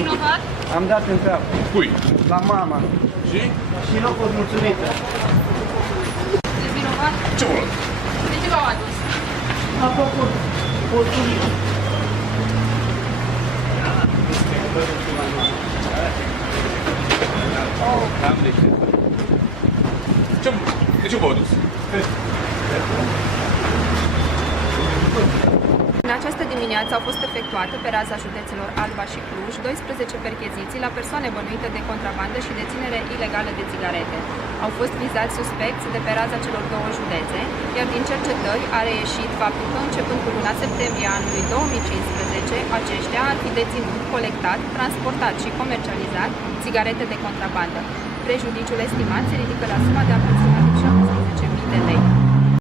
vinovat? Am dat în cap. Cui? La mama. Și? Și nu a fost mulțumită. Ești vinovat? Ce mă? De ce v-au adus? A făcut mulțumită. Am niște. De ce v-au adus? În această dimineață au fost efectuate pe raza județelor Alba și Cluj 12 percheziții la persoane bănuite de contrabandă și deținere ilegală de țigarete. Au fost vizați suspecți de pe raza celor două județe, iar din cercetări a reieșit faptul că începând cu luna septembrie anului 2015, aceștia ar fi deținut, colectat, transportat și comercializat țigarete de contrabandă. Prejudiciul estimat se ridică la suma de aproximativ 17.000 de lei.